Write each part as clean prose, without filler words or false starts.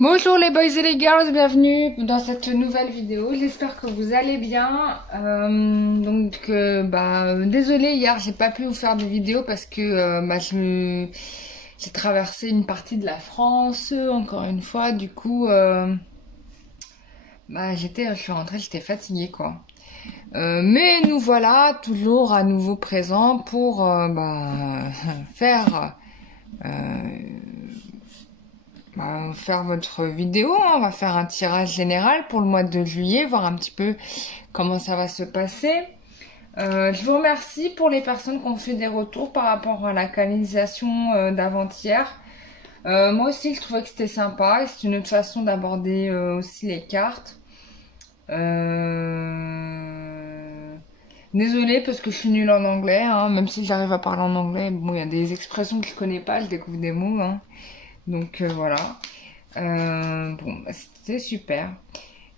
Bonjour les boys et les girls, bienvenue dans cette nouvelle vidéo. J'espère que vous allez bien. Désolée, hier j'ai pas pu vous faire de vidéo parce que j'ai traversé une partie de la France encore une fois. Du coup, je suis rentrée, j'étais fatiguée quoi. Mais nous voilà toujours à nouveau présents pour faire votre vidéo. On va faire un tirage général pour le mois de juillet, voir un petit peu comment ça va se passer. Je vous remercie pour les personnes qui ont fait des retours par rapport à la canalisation d'avant-hier. Moi aussi je trouvais que c'était sympa et c'est une autre façon d'aborder aussi les cartes. Désolée parce que je suis nulle en anglais, hein, même si j'arrive à parler en anglais. Bon, il y a des expressions que je connais pas, je découvre des mots, hein. Donc voilà. C'était super.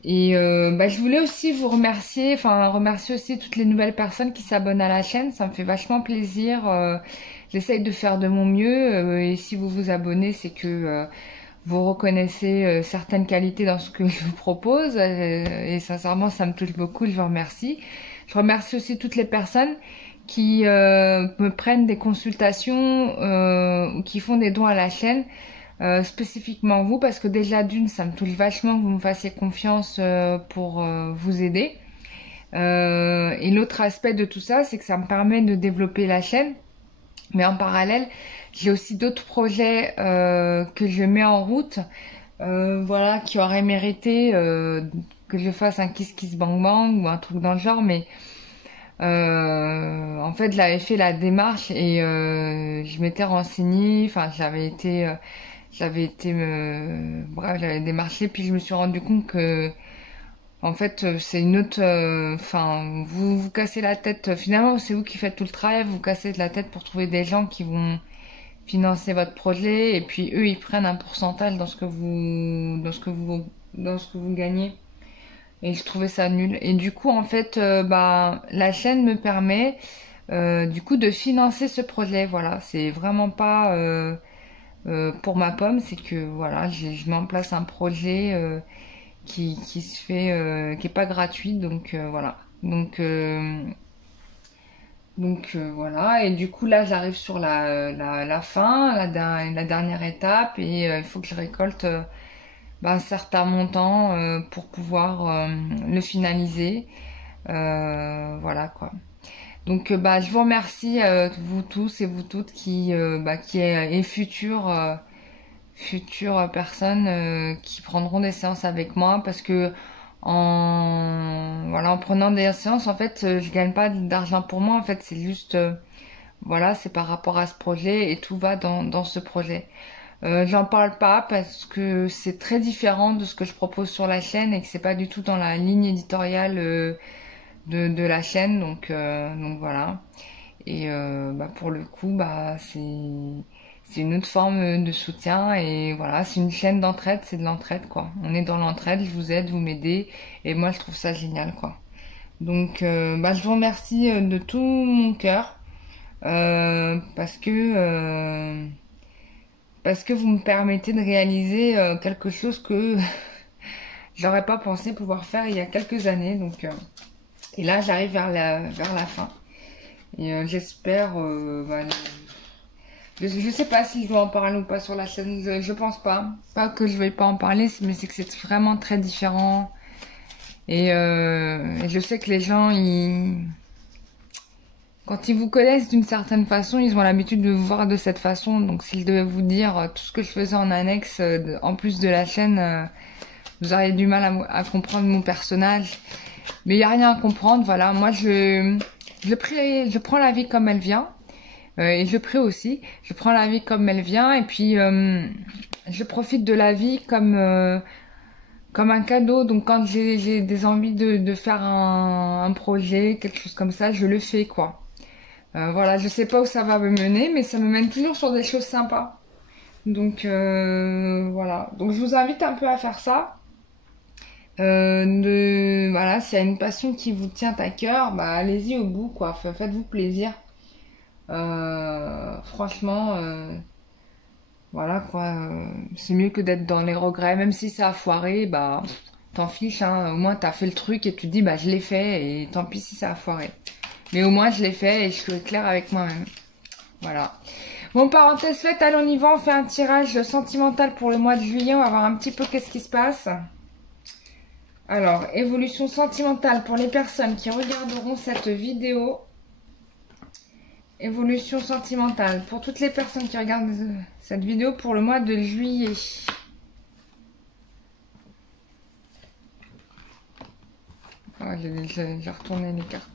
Et je voulais aussi vous remercier, remercier aussi toutes les nouvelles personnes qui s'abonnent à la chaîne. Ça me fait vachement plaisir. J'essaye de faire de mon mieux. Et si vous vous abonnez, c'est que vous reconnaissez certaines qualités dans ce que je vous propose. Et sincèrement, ça me touche beaucoup. Je vous remercie. Je remercie aussi toutes les personnes qui me prennent des consultations ou qui font des dons à la chaîne. Spécifiquement vous, parce que déjà d'une, ça me touche vachement que vous me fassiez confiance pour vous aider. Et l'autre aspect de tout ça, c'est que ça me permet de développer la chaîne. Mais en parallèle, j'ai aussi d'autres projets que je mets en route, qui auraient mérité que je fasse un Kiss Kiss Bang Bang ou un truc dans le genre, mais en fait, j'avais fait la démarche et je m'étais renseignée, j'avais démarché, puis je me suis rendu compte que en fait c'est une autre vous vous cassez la tête, finalement c'est vous qui faites tout le travail, vous vous cassez la tête pour trouver des gens qui vont financer votre projet et puis eux ils prennent un pourcentage dans ce que vous gagnez. Et je trouvais ça nul. Et du coup, en fait, la chaîne me permet du coup de financer ce projet. Voilà, c'est vraiment pas pour ma pomme, c'est que voilà, je mets en place un projet qui se fait, qui est pas gratuit. Donc voilà. Voilà. Et du coup là, j'arrive sur la fin, la dernière étape, et il faut que je récolte un certain montant pour pouvoir le finaliser. Voilà quoi. Donc je vous remercie vous tous et vous toutes et futures personnes qui prendront des séances avec moi, parce que en prenant des séances, en fait je gagne pas d'argent pour moi, en fait c'est juste c'est par rapport à ce projet et tout va dans ce projet. J'en parle pas parce que c'est très différent de ce que je propose sur la chaîne et que c'est pas du tout dans la ligne éditoriale de la chaîne, donc voilà. Et pour le coup, c'est une autre forme de soutien, et voilà, c'est une chaîne d'entraide, c'est de l'entraide quoi. On est dans l'entraide, je vous aide, vous m'aidez, et moi je trouve ça génial quoi. Donc je vous remercie de tout mon cœur parce que vous me permettez de réaliser quelque chose que j'aurais pas pensé pouvoir faire il y a quelques années. Donc, et là, j'arrive vers la fin. Et j'espère... je sais pas si je dois en parler ou pas sur la chaîne. Je pense pas. Pas que je vais pas en parler, mais c'est que c'est vraiment très différent. Et je sais que les gens, quand ils vous connaissent d'une certaine façon, ils ont l'habitude de vous voir de cette façon. Donc si je devais vous dire tout ce que je faisais en annexe, en plus de la chaîne, vous auriez du mal à comprendre mon personnage. Mais il n'y a rien à comprendre, voilà. Moi, je prends la vie comme elle vient. Et je prie aussi. Je prends la vie comme elle vient. Et puis, je profite de la vie comme un cadeau. Donc quand j'ai des envies de faire un projet, quelque chose comme ça, je le fais, quoi. Voilà, je sais pas où ça va me mener, mais ça me mène toujours sur des choses sympas. Donc voilà. Donc je vous invite un peu à faire ça. Voilà, s'il y a une passion qui vous tient à cœur, allez-y au bout, quoi. Faites-vous plaisir. Franchement, Voilà quoi, c'est mieux que d'être dans les regrets, même si ça a foiré, bah t'en fiches, hein. Au moins t'as fait le truc et tu te dis bah je l'ai fait et tant pis si ça a foiré. Mais au moins je l'ai fait et je suis claire avec moi-même. Voilà. Bon, parenthèse faite, allez on y va, on fait un tirage sentimental pour le mois de juillet, on va voir un petit peu qu'est-ce qui se passe. Alors, évolution sentimentale pour les personnes qui regarderont cette vidéo. Évolution sentimentale pour toutes les personnes qui regardent cette vidéo pour le mois de juillet. Oh, j'ai retourné les cartes.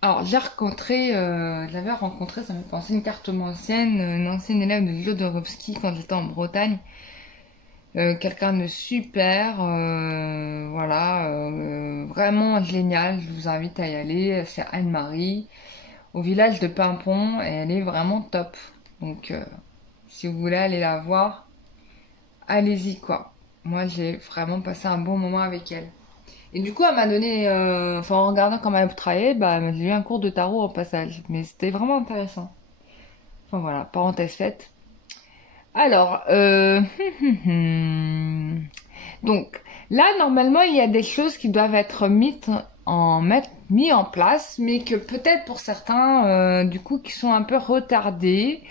Alors, j'avais rencontré, ça me fait penser une carte ancienne, une ancienne élève de Jodorowsky quand j'étais en Bretagne. Quelqu'un de super, voilà, vraiment génial, je vous invite à y aller, c'est Anne-Marie, au village de Pimpon, et elle est vraiment top. Donc, si vous voulez aller la voir, allez-y quoi. Moi, j'ai vraiment passé un bon moment avec elle. Et du coup, elle m'a donné, enfin en regardant comment elle travaillait, bah, j'ai eu un cours de tarot au passage, mais c'était vraiment intéressant. Enfin voilà, parenthèse faite. Alors, donc là, normalement, il y a des choses qui doivent être mis en place, mais que peut-être pour certains, du coup, qui sont un peu retardés,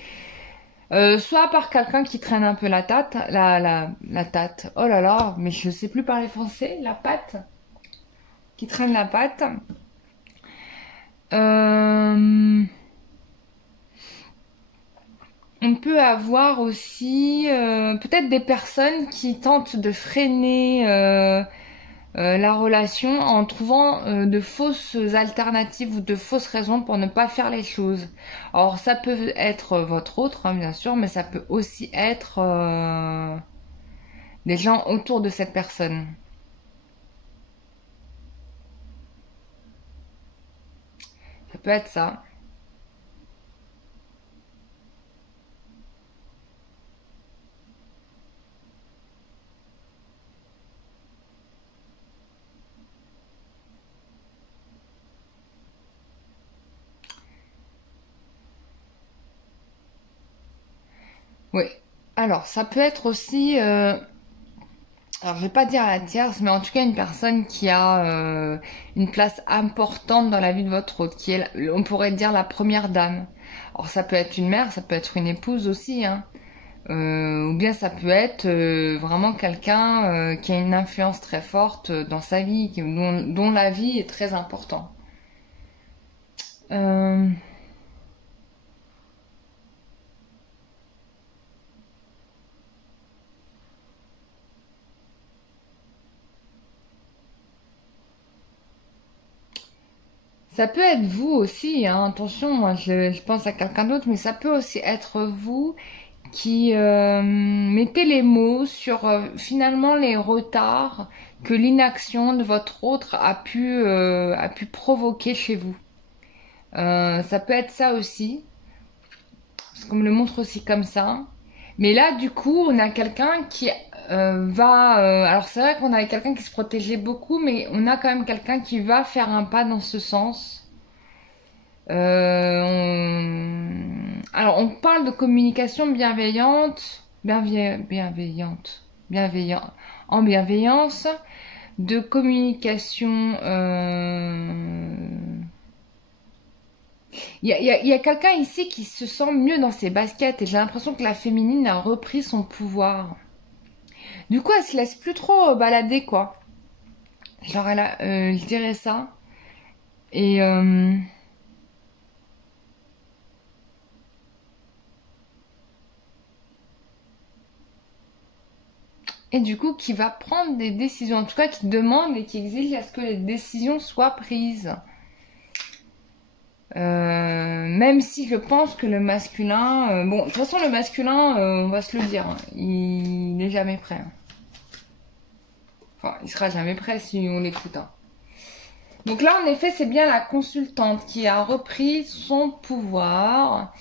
soit par quelqu'un qui traîne un peu la tête, la tête, oh là là, mais je sais plus parler français, la patte, qui traîne la patte. On peut avoir aussi peut-être des personnes qui tentent de freiner la relation en trouvant de fausses alternatives ou de fausses raisons pour ne pas faire les choses. Alors ça peut être votre autre, hein, bien sûr, mais ça peut aussi être des gens autour de cette personne. Ça peut être ça. Oui. Alors, ça peut être aussi, alors je vais pas dire la tierce, mais en tout cas une personne qui a une place importante dans la vie de votre hôte, qui est, on pourrait dire la première dame. Alors ça peut être une mère, ça peut être une épouse aussi, hein. Ou bien ça peut être vraiment quelqu'un qui a une influence très forte dans sa vie, dont la vie est très importante. Euh, Ça peut être vous aussi, hein. Attention, moi je pense à quelqu'un d'autre, mais ça peut aussi être vous qui mettez les mots sur finalement les retards que l'inaction de votre autre a pu provoquer chez vous. Ça peut être ça aussi, parce qu'on me le montre aussi comme ça. Mais là, du coup, on a quelqu'un qui va... alors c'est vrai qu'on avait quelqu'un qui se protégeait beaucoup, mais on a quand même quelqu'un qui va faire un pas dans ce sens. Alors, on parle de communication en bienveillance, de communication. Il y a quelqu'un ici qui se sent mieux dans ses baskets et j'ai l'impression que la féminine a repris son pouvoir. Du coup, elle se laisse plus trop balader, quoi. Genre, je dirais ça. Et et du coup, qui va prendre des décisions, en tout cas, qui demande et qui exige à ce que les décisions soient prises. Même si je pense que le masculin... bon, de toute façon, le masculin, on va se le dire, hein, il n'est jamais prêt. Hein. Enfin, il sera jamais prêt si on l'écoute. Hein. Donc là, en effet, c'est bien la consultante qui a repris son pouvoir,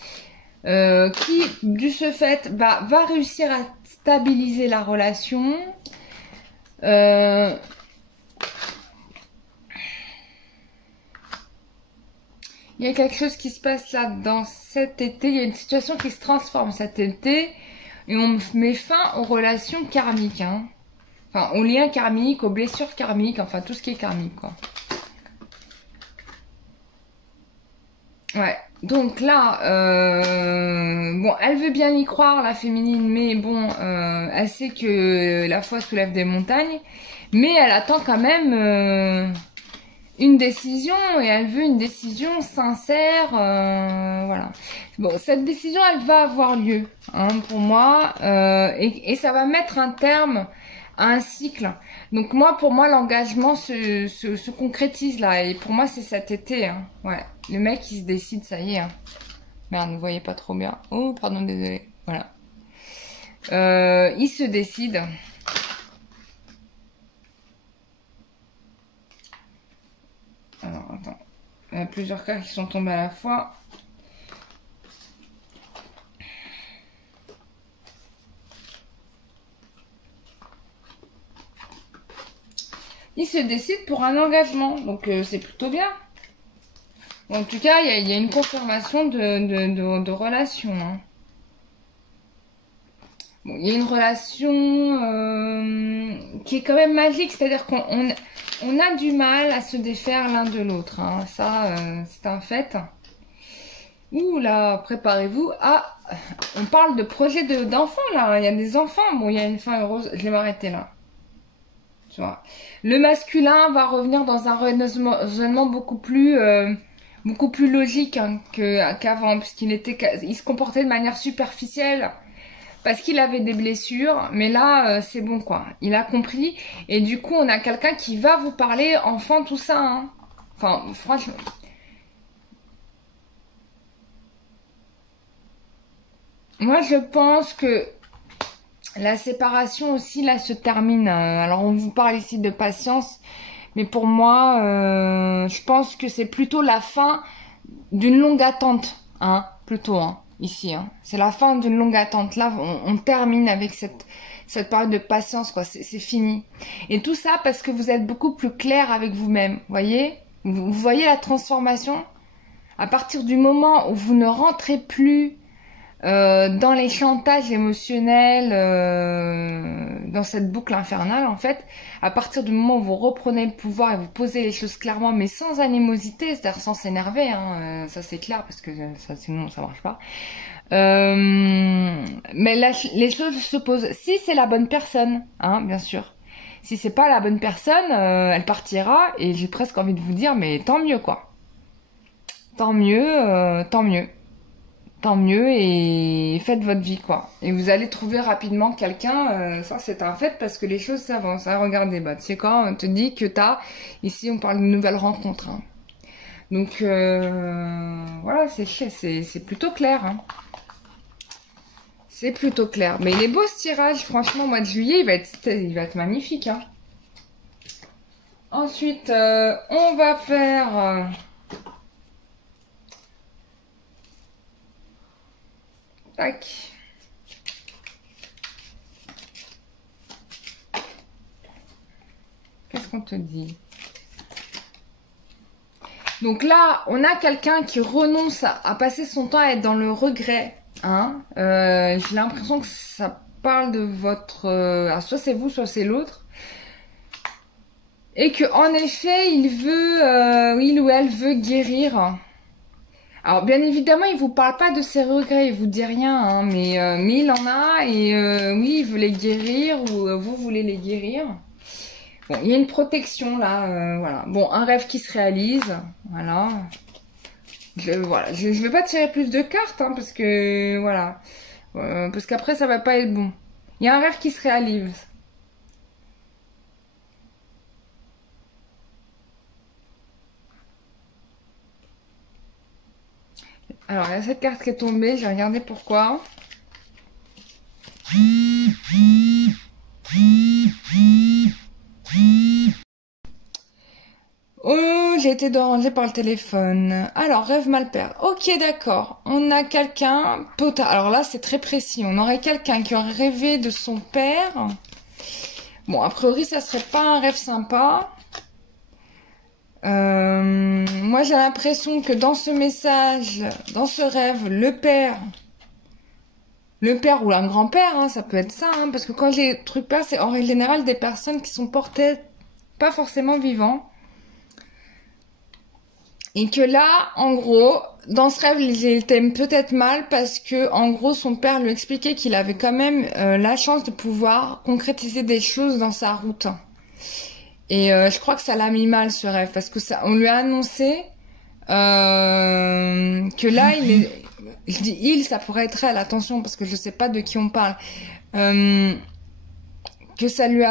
qui, du ce fait, va réussir à stabiliser la relation. Il y a quelque chose qui se passe là dans cet été. Il y a une situation qui se transforme cet été. Et on met fin aux relations karmiques. Hein. Enfin, aux liens karmiques, aux blessures karmiques. Enfin, tout ce qui est karmique, quoi. Ouais. Donc là, bon, elle veut bien y croire, la féminine. Mais bon, elle sait que la foi soulève des montagnes. Mais elle attend quand même... une décision et elle veut une décision sincère, voilà. Bon, cette décision, elle va avoir lieu, hein, pour moi, et ça va mettre un terme à un cycle. Donc moi, pour moi, l'engagement se concrétise là, et pour moi, c'est cet été, hein, ouais. Le mec, il se décide, ça y est. Hein. Merde, vous voyez pas trop bien. Oh, pardon, désolé. Voilà. Il se décide. Alors, attends. Il y a plusieurs cartes qui sont tombées à la fois. Il se décide pour un engagement. Donc, c'est plutôt bien. Bon, en tout cas, il y a une confirmation de relation. Hein. Bon, il y a une relation qui est quand même magique. C'est-à-dire qu'on a du mal à se défaire l'un de l'autre. Hein. Ça, c'est un fait. Ouh là, préparez-vous. Ah, on parle de projet d'enfants là. Il y a des enfants. Bon, il y a une fin heureuse. Je vais m'arrêter là. Tu vois. Le masculin va revenir dans un raisonnement beaucoup plus logique hein, qu'avant, puisqu'il il se comportait de manière superficielle. Parce qu'il avait des blessures, mais là, c'est bon, quoi. Il a compris. Et du coup, on a quelqu'un qui va vous parler enfant, tout ça. Hein. Enfin, franchement. Moi, je pense que la séparation aussi, là, se termine. Alors, on vous parle ici de patience. Mais pour moi, je pense que c'est plutôt la fin d'une longue attente. Hein, plutôt, hein. Ici, hein. C'est la fin d'une longue attente. Là, on termine avec cette période de patience, quoi. C'est fini. Et tout ça parce que vous êtes beaucoup plus clair avec vous-même. Voyez, vous voyez la transformation? À partir du moment où vous ne rentrez plus dans les chantages émotionnels, dans cette boucle infernale, en fait, à partir du moment où vous reprenez le pouvoir et vous posez les choses clairement, mais sans animosité, c'est-à-dire sans s'énerver, hein, ça c'est clair, parce que ça, sinon ça marche pas. Mais là, les choses se posent. Si c'est la bonne personne, hein, bien sûr. Si c'est pas la bonne personne, elle partira, et j'ai presque envie de vous dire, mais tant mieux, quoi. Tant mieux, tant mieux. Tant mieux et faites votre vie quoi. Et vous allez trouver rapidement quelqu'un, ça c'est un fait parce que les choses s'avancent. Hein. Regardez, bah, tu sais quoi, on te dit que ici on parle de nouvelles rencontres. Hein. Donc voilà, c'est plutôt clair. Hein. C'est plutôt clair. Mais il est beau ce tirage, franchement, au mois de juillet, il va être magnifique. Hein. Ensuite, on va faire... Tac. Qu'est-ce qu'on te dit? Donc là, on a quelqu'un qui renonce à passer son temps à être dans le regret. Hein. J'ai l'impression que ça parle de votre... soit c'est vous, soit c'est l'autre. Et que en effet, il ou elle veut guérir. Alors, bien évidemment, il vous parle pas de ses regrets, il vous dit rien, hein, mais il en a, et oui, il veut les guérir, ou vous voulez les guérir. Bon, il y a une protection, là, voilà. Bon, un rêve qui se réalise, voilà. Voilà, je vais pas tirer plus de cartes, hein, parce que, voilà. Parce qu'après, ça va pas être bon. Il y a un rêve qui se réalise. Alors, il y a cette carte qui est tombée, j'ai regardé pourquoi. Oh, j'ai été dérangée par le téléphone. Alors, rêve mal perdre. Ok, d'accord. On a quelqu'un... Alors là, c'est très précis. On aurait quelqu'un qui aurait rêvé de son père. Bon, a priori, ça serait pas un rêve sympa. Moi, j'ai l'impression que dans ce message, dans ce rêve, le père ou un grand-père, hein, ça peut être ça, hein, parce que quand j'ai truc père, c'est en règle générale des personnes qui sont portées pas forcément vivants. Et que là, en gros, dans ce rêve, il t'aime peut-être mal parce que, en gros, son père lui expliquait qu'il avait quand même la chance de pouvoir concrétiser des choses dans sa route. Et je crois que ça l'a mis mal ce rêve parce que ça, on lui a annoncé que là, je dis il, ça pourrait être elle, attention parce que je sais pas de qui on parle, que ça lui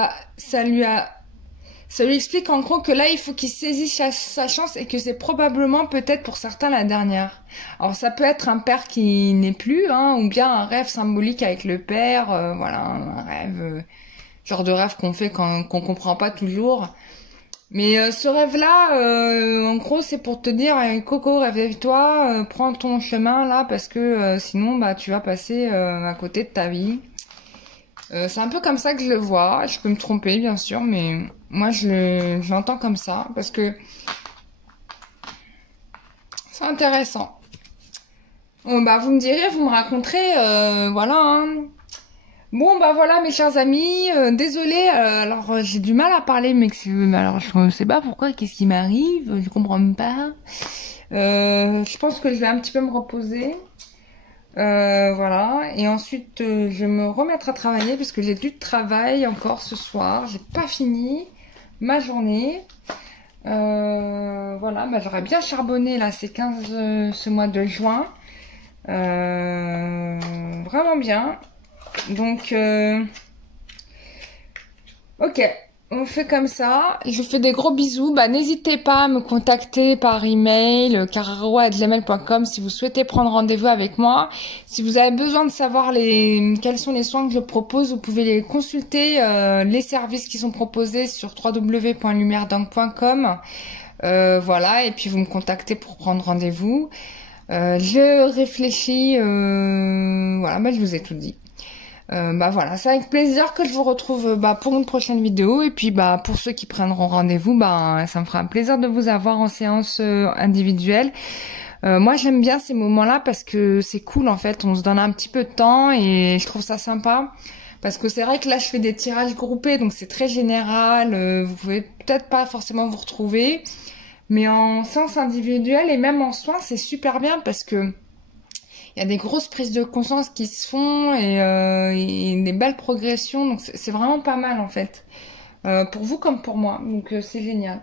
explique en gros que là, il faut qu'il saisisse sa chance et que c'est probablement peut-être pour certains la dernière. Alors ça peut être un père qui n'est plus, hein, ou bien un rêve symbolique avec le père, voilà, un rêve, genre de rêve qu'on fait qu'on comprend pas toujours. Mais ce rêve-là, en gros, c'est pour te dire, Coco, réveille-toi, prends ton chemin là, parce que sinon, bah, tu vas passer à côté de ta vie. C'est un peu comme ça que je le vois. Je peux me tromper, bien sûr, mais moi, je l'entends comme ça, parce que c'est intéressant. Bon, bah, vous me direz, vous me raconterez, voilà, hein. Bon, bah voilà, mes chers amis, désolée, alors j'ai du mal à parler, mais alors je sais pas pourquoi, qu'est-ce qui m'arrive, je comprends pas. Je pense que je vais un petit peu me reposer. Voilà, et ensuite je vais me remettre à travailler parce que j'ai du travail encore ce soir, j'ai pas fini ma journée. Voilà, bah j'aurais bien charbonné là ces 15 ce mois de juin. Vraiment bien. Donc ok, on fait comme ça. Je vous fais des gros bisous. Bah, n'hésitez pas à me contacter par email carrero@gmail.com si vous souhaitez prendre rendez-vous avec moi. Si vous avez besoin de savoir quels sont les soins que je propose, vous pouvez les consulter, les services qui sont proposés sur www.lumieredangue.com. Voilà, et puis vous me contactez pour prendre rendez-vous. Je réfléchis, voilà, bah, je vous ai tout dit. Bah voilà, c'est avec plaisir que je vous retrouve pour une prochaine vidéo, et puis bah pour ceux qui prendront rendez-vous, bah ça me fera un plaisir de vous avoir en séance individuelle. Moi j'aime bien ces moments-là parce que c'est cool en fait, on se donne un petit peu de temps et je trouve ça sympa. Parce que c'est vrai que là je fais des tirages groupés, donc c'est très général, vous pouvez peut-être pas forcément vous retrouver. Mais en séance individuelle et même en soins, c'est super bien parce que il y a des grosses prises de conscience qui se font et des belles progressions. Donc c'est vraiment pas mal en fait. Pour vous comme pour moi. Donc c'est génial.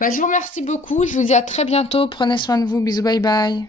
Bah, je vous remercie beaucoup. Je vous dis à très bientôt. Prenez soin de vous. Bisous, bye bye.